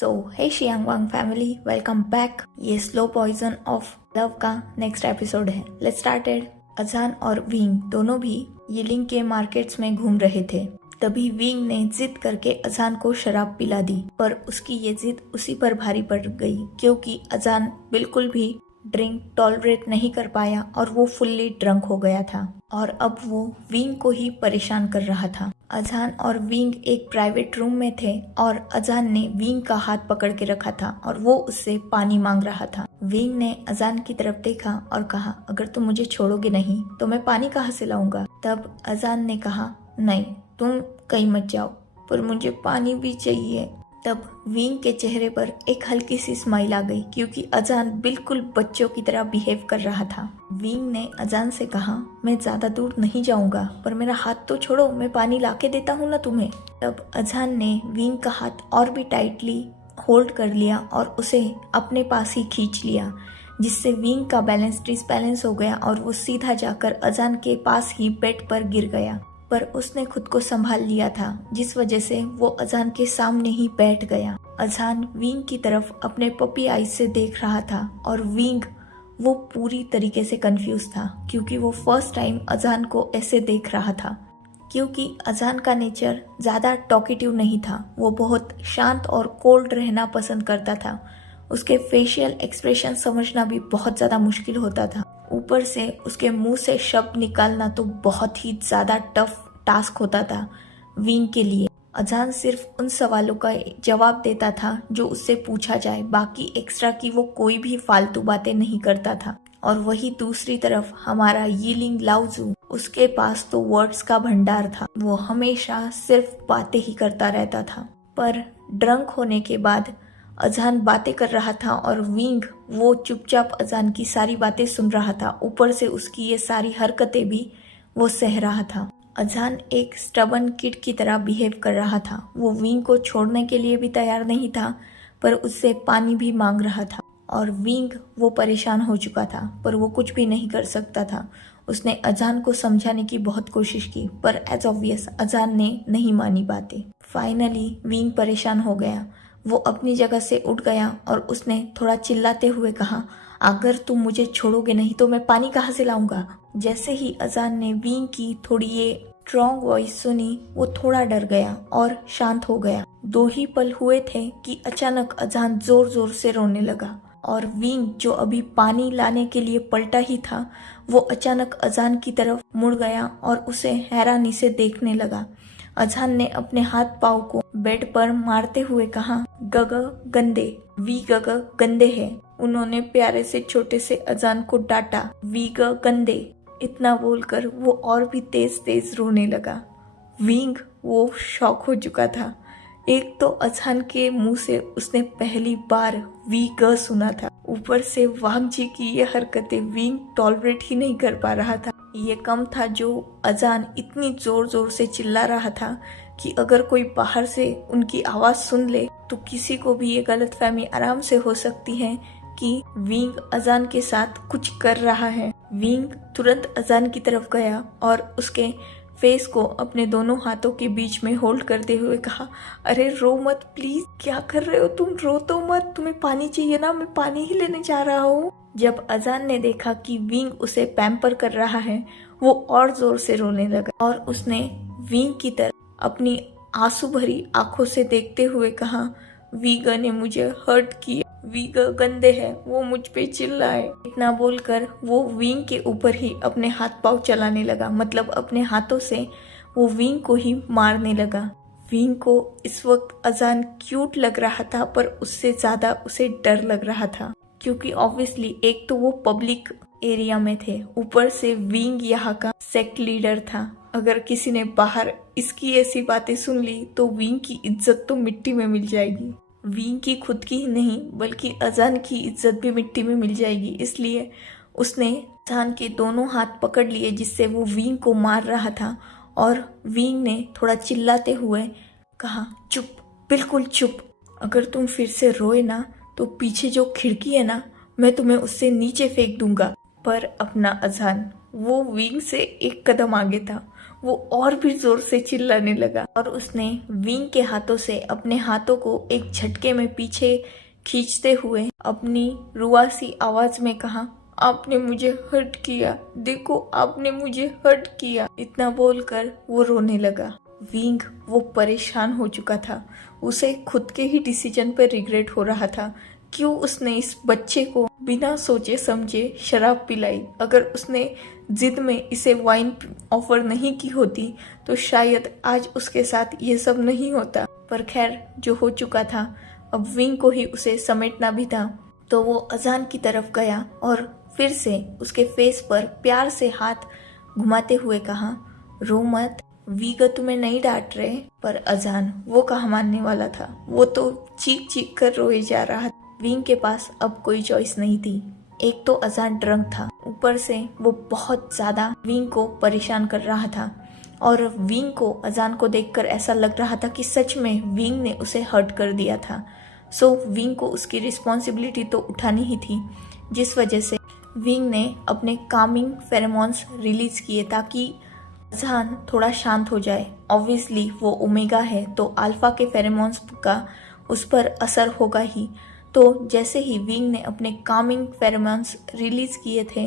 सो हे Xiang वांग family, welcome back. ये slow poison of love का next episode है। Let's started. अजान और विंग दोनों भी यिलिंग के मार्केट्स में घूम रहे थे। तभी विंग ने जिद करके अजान को शराब पिला दी, पर उसकी ये जिद उसी पर भारी पड़ गई क्योंकि अजान बिल्कुल भी ड्रिंक टॉलरेट नहीं कर पाया और वो फुल्ली ड्रंक हो गया था और अब वो विंग को ही परेशान कर रहा था। अजान और विंग एक प्राइवेट रूम में थे और अजान ने विंग का हाथ पकड़ के रखा था और वो उससे पानी मांग रहा था। विंग ने अजान की तरफ देखा और कहा, अगर तुम मुझे छोड़ोगे नहीं तो मैं पानी कहाँ से लाऊंगा। तब अजान ने कहा, नहीं तुम कहीं मत जाओ, पर मुझे पानी भी चाहिए। तब विंग के चेहरे पर एक हल्की सी स्माइल आ गई क्योंकि अजान बिल्कुल बच्चों की तरह बिहेव कर रहा था। विंग ने अजान से कहा, मैं ज्यादा दूर नहीं जाऊंगा, पर मेरा हाथ तो छोड़ो, मैं पानी लाके देता हूँ ना तुम्हें। तब अजान ने विंग का हाथ और भी टाइटली होल्ड कर लिया और उसे अपने पास ही खींच लिया, जिससे विंग का बैलेंस डिसबैलेंस हो गया और वो सीधा जाकर अजान के पास ही बेड पर गिर गया। पर उसने खुद को संभाल लिया था, जिस वजह से वो अजान के सामने ही बैठ गया। अजान विंग की तरफ अपने पपी आईज से देख रहा था और विंग वो पूरी तरीके से कंफ्यूज था क्योंकि वो फर्स्ट टाइम अजान को ऐसे देख रहा था। क्योंकि अजान का नेचर ज़्यादा टॉकेटिव नहीं था, वो बहुत शांत और कोल्ड रहना पसंद करता था। उसके फेशियल एक्सप्रेशन समझना भी बहुत ज़्यादा मुश्किल होता था। ऊपर से उसके मुंह से शब्द निकालना तो बहुत ही ज़्यादा टफ टास्क होता था विंग के लिए। अजान सिर्फ उन सवालों का जवाब देता था जो उससे पूछा जाए, बाकी एक्स्ट्रा की वो कोई भी फालतू बातें नहीं करता था। और वही दूसरी तरफ हमारा यिलिंग लाओजू, उसके पास तो वर्ड्स का भंडार था, वो हमेशा सिर्फ बातें ही करता रहता था। पर ड्रंक होने के बाद अजान बातें कर रहा था और विंग वो चुपचाप अजान की सारी बातें सुन रहा था। ऊपर से उसकी ये सारी हरकतें भी वो सह रहा था। अजान एक स्टबन किड की तरह बिहेव कर रहा था। वो विंग को छोड़ने के लिए भी तैयार नहीं था, पर उससे पानी भी मांग रहा था और विंग वो परेशान हो चुका था, पर वो कुछ भी नहीं कर सकता था। उसने अजान को समझाने की बहुत कोशिश की, पर एज ऑब्वियस अजान ने नहीं मानी बातें। फाइनली विंग परेशान हो गया, वो अपनी जगह से उठ गया और उसने थोड़ा चिल्लाते हुए कहा, अगर तुम मुझे छोड़ोगे नहीं तो मैं पानी कहाँ से लाऊंगा। जैसे ही अजान ने विंग की थोड़ी ये स्ट्रॉन्ग वॉइस सुनी, वो थोड़ा डर गया और शांत हो गया। 2 ही पल हुए थे कि अचानक अजान जोर जोर से रोने लगा और विंग जो अभी पानी लाने के लिए पलटा ही था, वो अचानक अजान की तरफ मुड़ गया और उसे हैरानी से देखने लगा। अजान ने अपने हाथ पाँव को बेड पर मारते हुए कहा, गग गंदे, वी गग गंदे है। उन्होंने प्यारे से छोटे से अजान को डांटा, वी ग गंदे। इतना बोलकर वो और भी तेज तेज रोने लगा। विंग वो शॉक हो चुका था। एक तो अजान के मुंह से उसने पहली बार वी ग सुना था, ऊपर से वांग जी की ये हरकतें विंग टॉलरेट ही नहीं कर पा रहा था। ये कम था जो अजान इतनी जोर जोर से चिल्ला रहा था कि अगर कोई बाहर से उनकी आवाज सुन ले तो किसी को भी ये गलतफहमी आराम से हो सकती है कि विंग अजान के साथ कुछ कर रहा है। विंग तुरंत अजान की तरफ गया और उसके फेस को अपने दोनों हाथों के बीच में होल्ड करते हुए कहा, अरे रो मत प्लीज, क्या कर रहे हो तुम, रो तो मत, तुम्हें पानी चाहिए ना, मैं पानी ही लेने जा रहा हूँ। जब अजान ने देखा कि विंग उसे पैम्पर कर रहा है, वो और जोर से रोने लगा और उसने विंग की तरफ अपनी आंसू भरी आंखों से देखते हुए कहा, वीगा ने मुझे हर्ट किया, वीगा गंदे है, वो मुझ पे चिल्लाए। इतना बोलकर वो विंग के ऊपर ही अपने हाथ पांव चलाने लगा, मतलब अपने हाथों से वो विंग को ही मारने लगा। विंग को इस वक्त अजान क्यूट लग रहा था, पर उससे ज्यादा उसे डर लग रहा था क्योंकि ऑब्वियसली एक तो वो पब्लिक एरिया में थे, ऊपर से विंग यहाँ का सेक्ट लीडर था। अगर किसी ने बाहर इसकी ऐसी बातें सुन ली तो विंग की इज्जत तो मिट्टी में मिल जाएगी। विंग की खुद की ही नहीं बल्कि अजान की इज्जत भी मिट्टी में मिल जाएगी। इसलिए उसने अजान के दोनों हाथ पकड़ लिए जिससे वो विंग को मार रहा था और विंग ने थोड़ा चिल्लाते हुए कहा, चुप, बिल्कुल चुप, अगर तुम फिर से रोए ना तो पीछे जो खिड़की है ना, मैं तुम्हें उससे नीचे फेंक दूंगा। पर अपना अजान वो विंग से एक कदम आगे था, वो और भी जोर से चिल्लाने लगा और उसने विंग के हाथों से अपने हाथों को एक झटके में पीछे खींचते हुए अपनी रुआसी आवाज में कहा, आपने मुझे हर्ट किया, देखो आपने मुझे हर्ट किया। इतना बोलकर वो रोने लगा। विंग वो परेशान हो चुका था। उसे खुद के ही डिसीजन पर रिग्रेट हो रहा था। क्यों उसने इस बच्चे को बिना सोचे समझे शराब पिलाई। अगर उसने जिद में इसे वाइन ऑफर नहीं की होती तो शायद आज उसके साथ ये सब नहीं होता। पर खैर, जो हो चुका था अब विंग को ही उसे समेटना भी था। तो वो अजान की तरफ गया और फिर से उसके फेस पर प्यार से हाथ घुमाते हुए कहा, रो मत, वीगा तुम्हें नहीं डांट रहे। पर अजान वो कहाँ मानने वाला था। वो तो चीख चीख कर रोए जा रहा था। विंग के पास अब कोई चॉइस नहीं थी। एक तो अजान ड्रंक था, ऊपर से वो बहुत ज्यादा विंग को परेशान कर रहा था और विंग को अजान को देखकर ऐसा लग रहा था कि सच में विंग ने उसे हर्ट कर दिया था। सो विंग को उसकी रिस्पॉन्सिबिलिटी तो उठानी ही थी, जिस वजह से विंग ने अपने कामिंग फेरोमोन्स रिलीज किए ताकि अजान थोड़ा शांत हो जाए। ऑब्वियसली वो ओमेगा है तो अल्फा के फेरोमोन्स का उस पर असर होगा ही। तो जैसे ही विंग ने अपने कामिंग फेरोमोन्स रिलीज किए थे,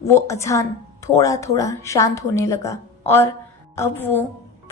वो अजान थोड़ा थोड़ा शांत होने लगा और अब वो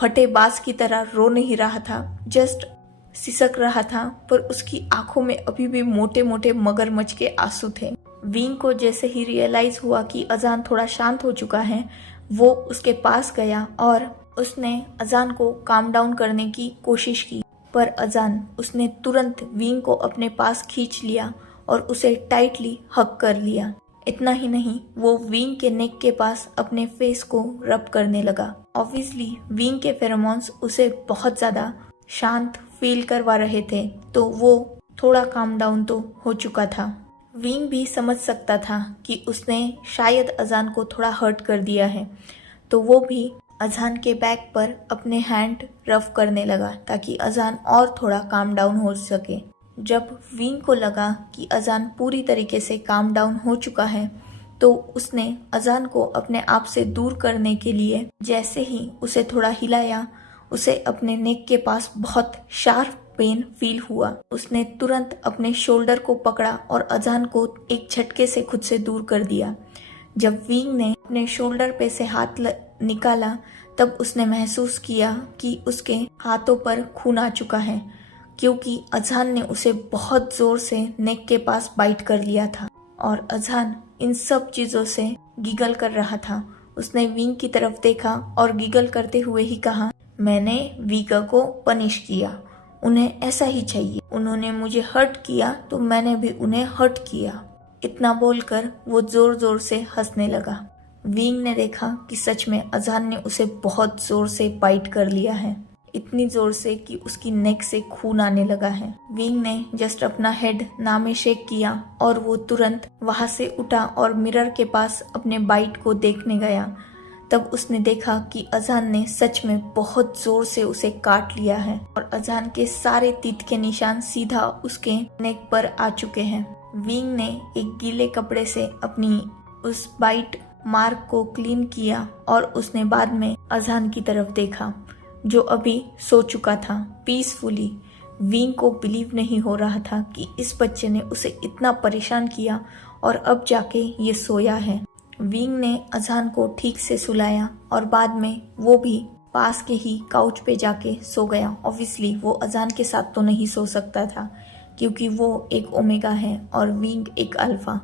फटे बाज की तरह रो नहीं रहा था, जस्ट सिसक रहा था। पर उसकी आंखों में अभी भी मोटे मोटे मगरमच्छ के आंसू थे। विंग को जैसे ही रियलाइज हुआ कि अजान थोड़ा शांत हो चुका है, वो उसके पास गया और उसने अजान को काम डाउन करने की कोशिश की। पर अजान उसने तुरंत विंग को अपने पास खींच लिया और उसे टाइटली हग कर लिया। इतना ही नहीं, वो विंग के नेक के पास अपने फेस को रब करने लगा। ऑब्वियसली विंग के फेरोमोन्स उसे बहुत ज्यादा शांत फील करवा रहे थे, तो वो थोड़ा काम डाउन तो हो चुका था। विंग भी समझ सकता था कि उसने शायद अजान को थोड़ा हर्ट कर दिया है, तो वो भी अजान के बैक पर अपने हैंड रफ करने लगा ताकि अजान और थोड़ा काम डाउन हो सके। जब विंग को लगा कि अजान पूरी तरीके से काम डाउन हो चुका है, तो उसने अजान को अपने आप से दूर करने के लिए जैसे ही उसे थोड़ा हिलाया, उसे अपने नेक के पास बहुत शार्प पेन फील हुआ। उसने तुरंत अपने शोल्डर को पकड़ा और अजान को एक झटके से खुद से दूर कर दिया। जब विंग ने अपने शोल्डर पे से हाथ निकाला, तब उसने महसूस किया कि उसके हाथों पर खून आ चुका है, क्योंकि अजान ने उसे बहुत जोर से नेक के पास बाइट कर लिया था। और अजान इन सब चीजों से गिगल कर रहा था। उसने विंग की तरफ देखा और गिगल करते हुए ही कहा, मैंने वीगा को पनिश किया, उन्हें ऐसा ही चाहिए। उन्होंने मुझे हर्ट किया तो मैंने भी उन्हें हर्ट किया। इतना बोलकर वो जोर जोर से हंसने लगा। विंग ने देखा कि सच में अजान ने उसे बहुत जोर से बाइट कर लिया है, इतनी जोर से कि उसकी नेक से खून आने लगा है। विंग ने जस्ट अपना हेड ना में शेक किया और वो तुरंत वहां से उठा और मिरर के पास अपने बाइट को देखने गया। तब उसने देखा कि अजान ने सच में बहुत जोर से उसे काट लिया है और अजान के सारे तीत के निशान सीधा उसके नेक पर आ चुके हैं। विंग ने एक गीले कपड़े से अपनी उस बाइट मार्क को क्लीन किया और उसने बाद में अजान की तरफ देखा, जो अभी सो चुका था पीसफुली। विंग को बिलीव नहीं हो रहा था कि इस बच्चे ने उसे इतना परेशान किया और अब जाके ये सोया है। विंग ने अजान को ठीक से सुलाया और बाद में वो भी पास के ही काउच पे जाके सो गया। ऑब्वियसली वो अजान के साथ तो नहीं सो सकता था, क्योंकि वो एक ओमेगा है और विंग एक अल्फा।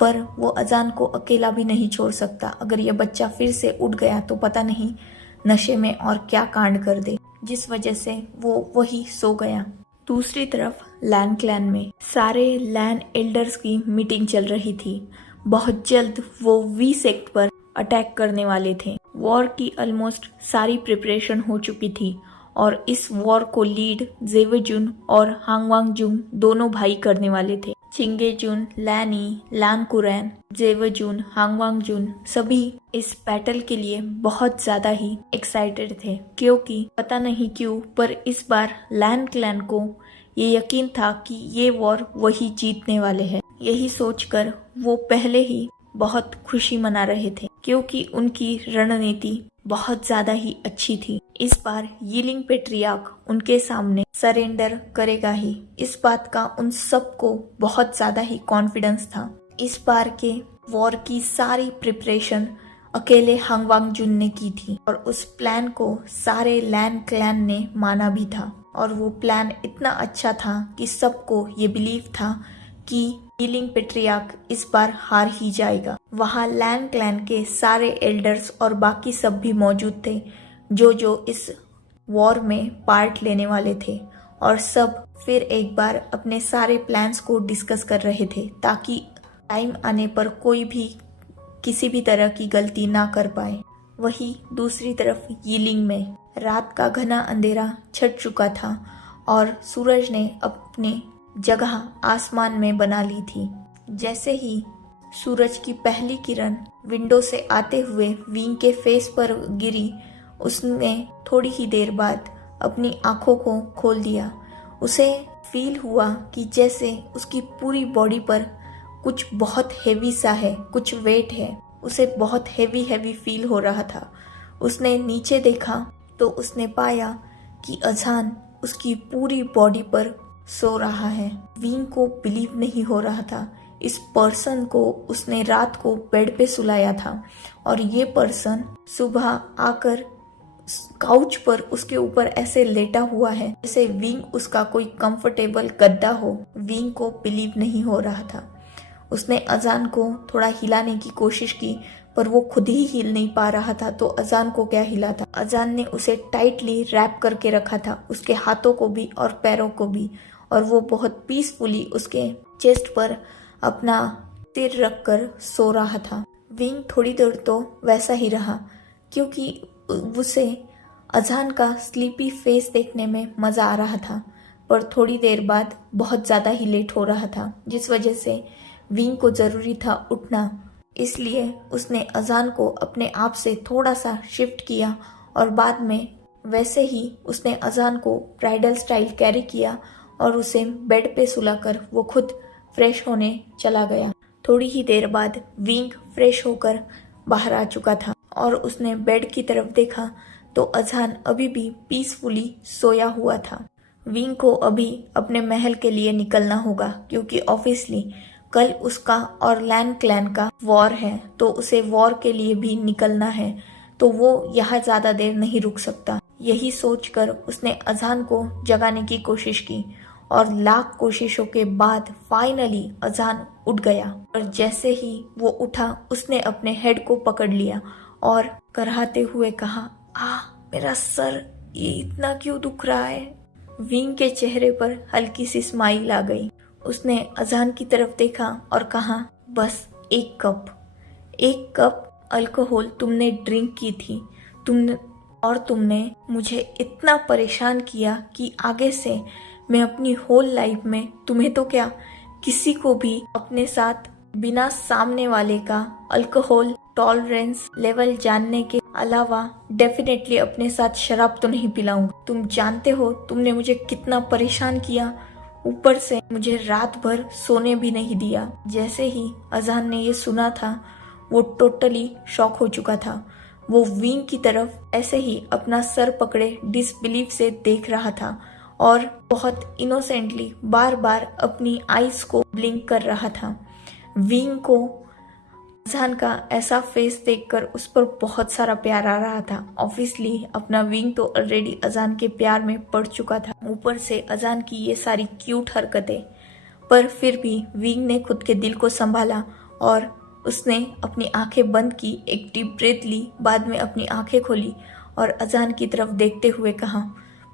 पर वो अजान को अकेला भी नहीं छोड़ सकता। अगर ये बच्चा फिर से उठ गया तो पता नहीं नशे में और क्या कांड कर दे, जिस वजह से वो वही सो गया। दूसरी तरफ लैन क्लैन में सारे लैन एल्डर्स की मीटिंग चल रही थी। बहुत जल्द वो वी सेक्ट पर अटैक करने वाले थे। वॉर की ऑलमोस्ट सारी प्रिपरेशन हो चुकी थी और इस वॉर को लीड जेवेजुन और हांगवांगजुंग दोनों भाई करने वाले थे। चिंगेजुन, लैनी, लानकुरैन, जेवेजुन, हांगवांगजुन सभी इस बैटल के लिए बहुत ज्यादा ही एक्साइटेड थे, क्योंकि पता नहीं क्यों पर इस बार लैन क्लैन को ये यकीन था कि ये वॉर वही जीतने वाले हैं। यही सोचकर वो पहले ही बहुत खुशी मना रहे थे, क्योंकि उनकी रणनीति बहुत ज्यादा ही अच्छी थी। इस बार यीलिंग पेट्रियार्क उनके सामने सरेंडर करेगा ही, इस बात का उन सबको बहुत ज्यादा ही कॉन्फिडेंस था। इस बार के वॉर की सारी प्रिपरेशन अकेले हंगवांगजुन ने की थी और उस प्लान को सारे लैन क्लैन ने माना भी था। और वो प्लान इतना अच्छा था कि सबको ये बिलीव था कि यीलिंग पेट्रियार्क इस बार हार ही जाएगा। वहाँ लैन क्लैन के सारे एल्डर्स और बाकी सब भी मौजूद थे जो इस वॉर में पार्ट लेने वाले थे, और सब फिर एक बार अपने सारे प्लान्स को डिस्कस कर रहे थे ताकि टाइम आने पर कोई भी किसी भी तरह की गलती ना कर पाए। वही दूसरी तरफ यीलिंग में रात का घना अंधेरा छट चुका था और सूरज ने अपनी जगह आसमान में बना ली थी। जैसे ही सूरज की पहली किरण विंडो से आते हुए विंग के फेस पर गिरी, उसने थोड़ी ही देर बाद अपनी आंखों को खोल दिया। उसे फील हुआ कि जैसे उसकी पूरी बॉडी पर कुछ बहुत हेवी सा है, कुछ वेट है। उसे बहुत हेवी फील हो रहा था। उसने नीचे देखा तो उसने पाया कि अजान उसकी पूरी बॉडी पर सो रहा है। विंग को बिलीव नहीं हो रहा था। इस पर्सन को उसने रात को बेड पे सुलाया था और ये पर्सन सुबह आकर काउच पर उसके ऊपर ऐसे लेटा हुआ है जैसे विंग उसका कोई कंफर्टेबल गद्दा हो। विंग को बिलीव नहीं हो रहा था। उसने अजान को थोड़ा हिलाने की कोशिश की पर वो खुद ही हिल नहीं पा रहा था, तो अजान को क्या हिला था। अजान ने उसे टाइटली रैप करके रखा था, उसके हाथों को भी और पैरों को भी, और वो बहुत पीसफुली उसके चेस्ट पर अपना सिर रखकर सो रहा था। विंग थोड़ी देर तो वैसा ही रहा क्योंकि उसे अजान का स्लीपी फेस देखने में मजा आ रहा था, पर थोड़ी देर बाद बहुत ज्यादा ही लेट हो रहा था जिस वजह से विंग को जरूरी था उठना। इसलिए उसने अजान को अपने आप से थोड़ा सा शिफ्ट किया और बाद में वैसे ही उसने अजान को ब्राइडल स्टाइल कैरी किया और उसे बेड पे सुलाकर वो खुद फ्रेश होने चला गया। थोड़ी ही देर बाद विंग फ्रेश होकर बाहर आ चुका था और उसने बेड की तरफ देखा तो अजान अभी भी पीसफुली सोया हुआ था। विंग को अभी अपने महल के लिए निकलना होगा क्योंकि ऑब्वियसली कल उसका और लैन क्लैन का वॉर है, तो उसे वॉर के लिए भी निकलना है, तो वो यहाँ ज्यादा देर नहीं रुक सकता। यही सोचकर उसने अजान को जगाने की कोशिश की और लाख कोशिशों के बाद फाइनली अजान उठ गया। और जैसे ही वो उठा उसने अपने हेड को पकड़ लिया और कराहते हुए कहा, मेरा सर, ये इतना क्यों दुख रहा है। विंग के चेहरे पर हल्की सी स्माइल आ गई। उसने अजान की तरफ देखा और कहा, बस एक कप अल्कोहल तुमने ड्रिंक की थी तुमने मुझे इतना परेशान किया कि आगे से मैं अपनी होल लाइफ में तुम्हें तो क्या, किसी को भी अपने साथ बिना सामने वाले का अल्कोहल टॉलरेंस लेवल जानने के अलावा डेफिनेटली अपने साथ शराब तो नहीं पिलाऊंगा। तुम जानते हो तुमने मुझे कितना परेशान किया, ऊपर से मुझे रात भर सोने भी नहीं दिया। जैसे ही अजान ने ये सुना था वो टोटली शॉक हो चुका था। वो विंग की तरफ ऐसे ही अपना सर पकड़े डिसबिलीफ से देख रहा था और बहुत इनोसेंटली बार बार अपनी आईज को ब्लिंक कर रहा था। विंग को अजान का ऐसा फेस देखकर उस पर बहुत सारा प्यार आ रहा था। ऑब्वियसली अपना विंग तो ऑलरेडी अजान के प्यार में पड़ चुका था, ऊपर से अजान की ये सारी क्यूट हरकतें। पर फिर भी विंग ने खुद के दिल को संभाला और उसने अपनी आंखें बंद की, एक डीप ब्रेथ ली, बाद में अपनी आंखें खोली और अजान की तरफ देखते हुए कहा,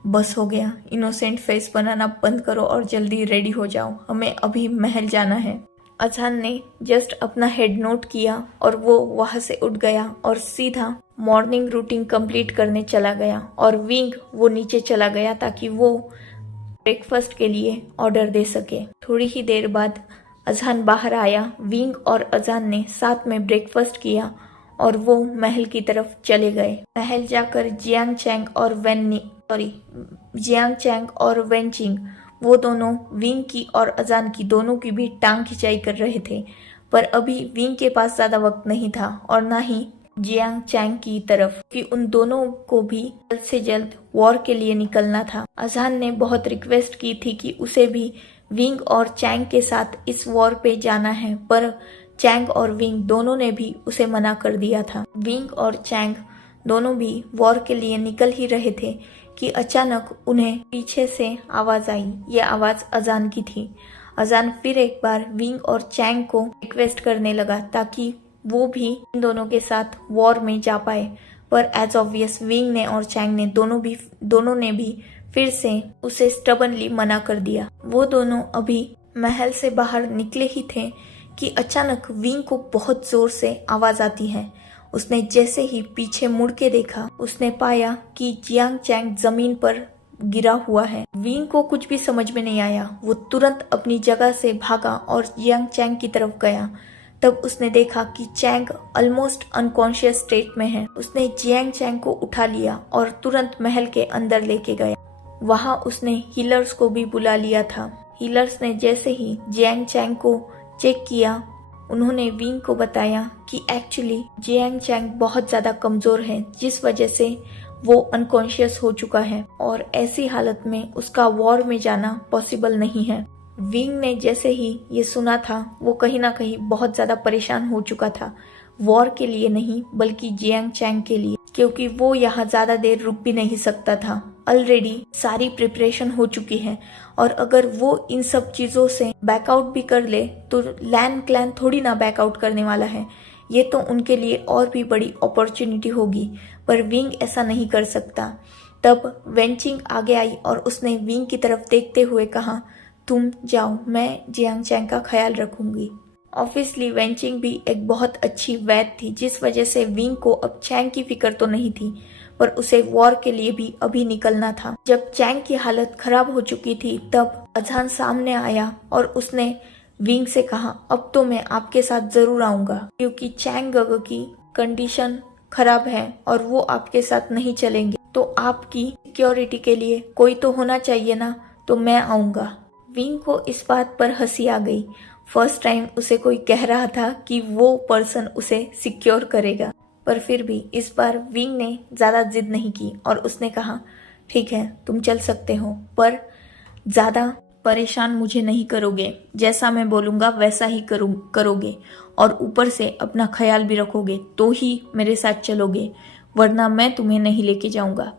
बस हो गया, इनोसेंट फेस बनाना बंद करो और जल्दी रेडी हो जाओ, हमें अभी महल जाना है। अजान ने जस्ट अपना हेड नोट किया और वो वहां से उठ गया और सीधा मॉर्निंग रूटीन कंप्लीट करने चला गया और विंग वो नीचे चला गया ताकि वो ब्रेकफास्ट के लिए ऑर्डर दे सके। थोड़ी ही देर बाद अजान बाहर आया। विंग और अजान ने साथ में ब्रेकफास्ट किया और वो महल की तरफ चले गए। महल जाकर जियांग चैंग और वेनचिंग वो दोनों विंग की और अजान की दोनों की भी टांग खिंचाई कर रहे थे, पर अभी विंग के पास ज्यादा वक्त नहीं था और ना ही जियांग चैंग की तरफ कि उन दोनों को भी जल्द से जल्द वॉर के लिए निकलना था। अजान ने बहुत रिक्वेस्ट की थी कि उसे भी विंग और चैंग के साथ इस वॉर पे जाना है, पर चैंग और विंग दोनों ने भी उसे मना कर दिया था। विंग और चैंग दोनों भी वॉर के लिए निकल ही रहे थे कि अचानक उन्हें पीछे से आवाज आई। ये आवाज अजान की थी। अजान फिर एक बार विंग और चैंग को रिक्वेस्ट करने लगा ताकि वो भी इन दोनों के साथ वॉर में जा पाए, पर एज ऑब्वियस विंग ने और चैंग ने दोनों ने भी फिर से उसे स्टबनली मना कर दिया। वो दोनों अभी महल से बाहर निकले ही थे कि अचानक विंग को बहुत जोर से आवाज आती है। उसने जैसे ही पीछे मुड़ के देखा, उसने पाया कि जियांग चैंग जमीन पर गिरा हुआ है। विंग को कुछ भी समझ में नहीं आया। वो तुरंत अपनी जगह से भागा और जियांग चैंग की तरफ गया। तब उसने देखा कि चैंग ऑलमोस्ट अनकॉन्शियस स्टेट में है। उसने जियांग चैंग को उठा लिया और तुरंत महल के अंदर लेके गया। वहां उसने हीलर्स को भी बुला लिया था। हीलर्स ने जैसे ही जियांग चैंग को चेक किया, उन्होंने विंग को बताया कि एक्चुअली जियांग चैंग बहुत ज्यादा कमजोर है, जिस वजह से वो अनकॉन्शियस हो चुका है और ऐसी हालत में उसका वॉर में जाना पॉसिबल नहीं है। विंग ने जैसे ही ये सुना था, वो कहीं ना कहीं बहुत ज्यादा परेशान हो चुका था। वॉर के लिए नहीं, बल्कि जियांग चैंग के लिए, क्योंकि वो यहाँ ज्यादा देर रुक भी नहीं सकता था। ऑलरेडी सारी प्रिपरेशन हो चुकी है और अगर वो इन सब चीजों से बैकआउट भी कर ले तो लैन क्लैन थोड़ी ना बैकआउट करने वाला है। ये तो उनके लिए और भी बड़ी अपॉर्चुनिटी होगी, पर विंग ऐसा नहीं कर सकता। तब वेंचिंग आगे आई और उसने विंग की तरफ देखते हुए कहा, तुम जाओ, मैं जियांग चैंग का ख्याल रखूंगी। ऑब्वियसली वेंचिंग भी एक बहुत अच्छी वैद थी, जिस वजह से विंग को अब चैंग की फिक्र तो नहीं थी, पर उसे वॉर के लिए भी अभी निकलना था। जब चैंग की हालत खराब हो चुकी थी, तब अजान सामने आया और उसने विंग से कहा, अब तो मैं आपके साथ जरूर आऊंगा, क्योंकि चैंग गग की कंडीशन खराब है और वो आपके साथ नहीं चलेंगे, तो आपकी सिक्योरिटी के लिए कोई तो होना चाहिए ना, तो मैं आऊंगा। विंग को इस बात पर हंसी आ गई। फर्स्ट टाइम उसे कोई कह रहा था कि वो पर्सन उसे सिक्योर करेगा, पर फिर भी इस बार विंग ने ज्यादा जिद नहीं की और उसने कहा, ठीक है, तुम चल सकते हो, पर ज्यादा परेशान मुझे नहीं करोगे। जैसा मैं बोलूंगा वैसा ही करोगे और ऊपर से अपना ख्याल भी रखोगे, तो ही मेरे साथ चलोगे, वरना मैं तुम्हें नहीं लेके जाऊंगा।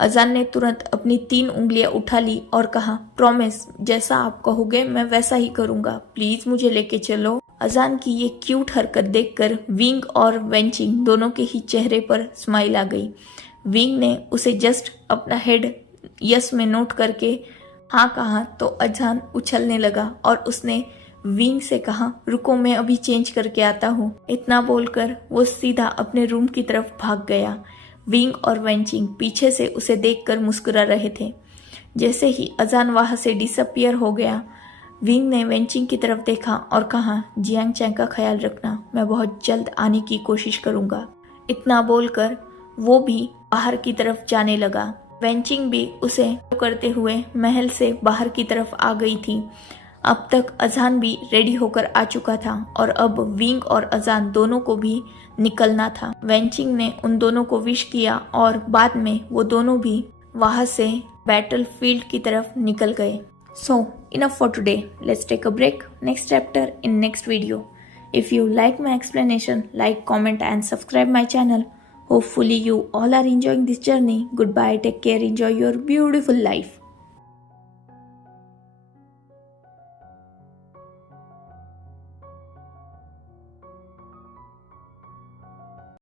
अजान ने तुरंत अपनी 3 उंगलियां उठा ली और कहा, प्रॉमिस, जैसा आप कहोगे मैं वैसा ही करूंगा, प्लीज मुझे लेके चलो। अजान की ये क्यूट हरकत देखकर विंग और वेंचिंग दोनों के ही चेहरे पर स्माइल आ गई। विंग ने उसे जस्ट अपना हेड यस में नोट करके हाँ कहा तो अजान उछलने लगा और उसने विंग से कहा, रुको, मैं अभी चेंज करके आता हूँ। इतना बोलकर वो सीधा अपने रूम की तरफ भाग गया। विंग और वेंचिंग पीछे से उसे देखकर मुस्कुरा रहे थे। जैसे ही अजान वहां से डिसअपियर हो गया, विंग ने वेंचिंग की तरफ देखा और कहा, जियांग चैंग का ख्याल रखना, मैं बहुत जल्द आने की कोशिश करूंगा। इतना बोलकर वो भी बाहर की तरफ जाने लगा। वेंचिंग भी उसे करते हुए महल से बाहर की तरफ आ गई थी। अब तक अजान भी रेडी होकर आ चुका था और अब विंग और अजान दोनों को भी निकलना था। वेंचिंग ने उन दोनों को विश किया और बाद में वो दोनों भी वहां से बैटल फील्ड की तरफ निकल गए। So enough for today, let's take a break, next chapter in next video. If you like my explanation, like, comment and subscribe my channel. Hopefully you all are enjoying this journey. Goodbye, take care, enjoy your beautiful life.